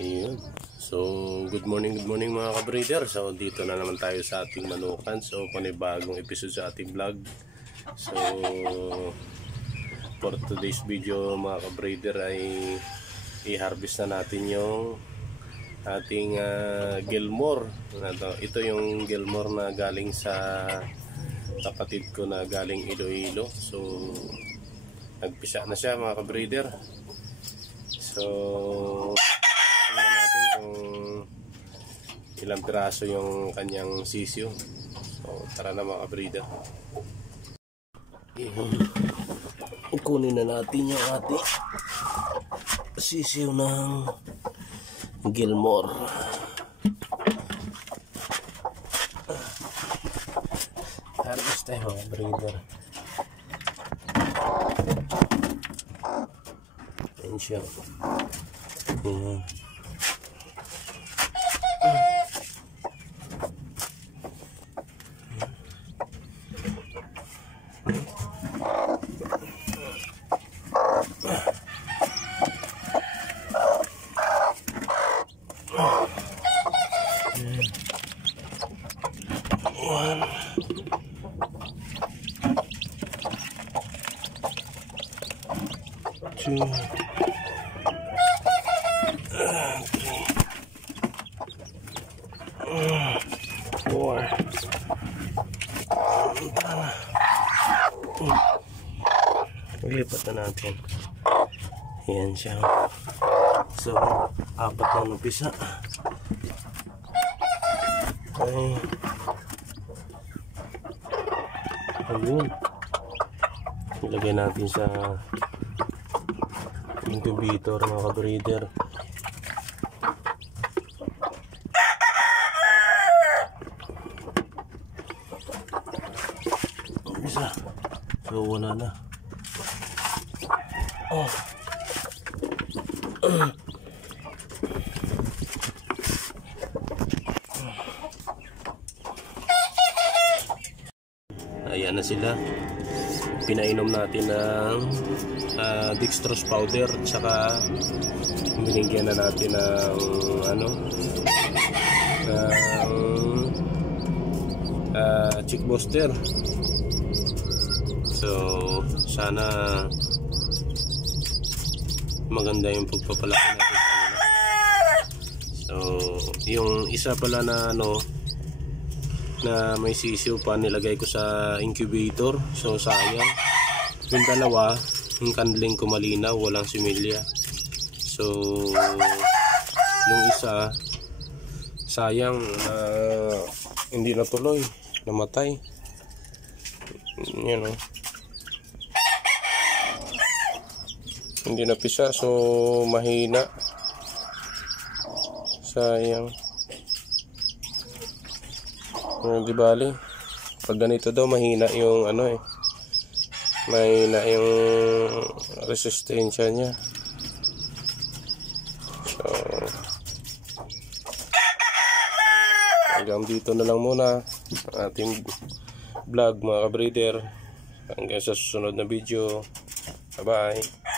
Ayun. So, good morning mga ka-breeder. So, dito na naman tayo sa ating manukan. So, panibagong episode sa ating vlog. So, for today's video mga ka-breeder ay i-harvest na natin yung ating Gilmore. Ito yung Gilmore na galing sa kapatid ko na galing Iloilo. So, nagpisa na siya mga ka-breeder. So, tingnan natin kung ilang piraso yung kanyang sisiyo. So, tara na mga ka-breeder. Kunin na natin yung ating sisiyo ng Gilmore. Harvest tayo mga breeder. Ayan siya. Ayan. One, two, four. Ilipat na natin. Ayan siya. So, apat lang napisa. Okay. Ayun. Ilagay natin sa incubator mga ka-breeder. Isa. So, wala na. Oh. Ayan na sila. Pinainom natin ng dextrose powder at saka binigyan na natin ng chick booster. So sana maganda yung pagpapalaki natin. So yung isa pala na na may sisiw pa nilagay ko sa incubator. So sayang. Yung dalawa, yung kandling ko malinaw, walang similya. So yung isa sayang hindi natuloy, namatay. Yan hindi napisa, so mahina. Sayang. Di bali, pag ganito daw mahina yung mahina yung resistensya niya. So hanggang dito na lang muna ang ating vlog mga ka-breeder. Hanggang sa susunod na video. Bye bye.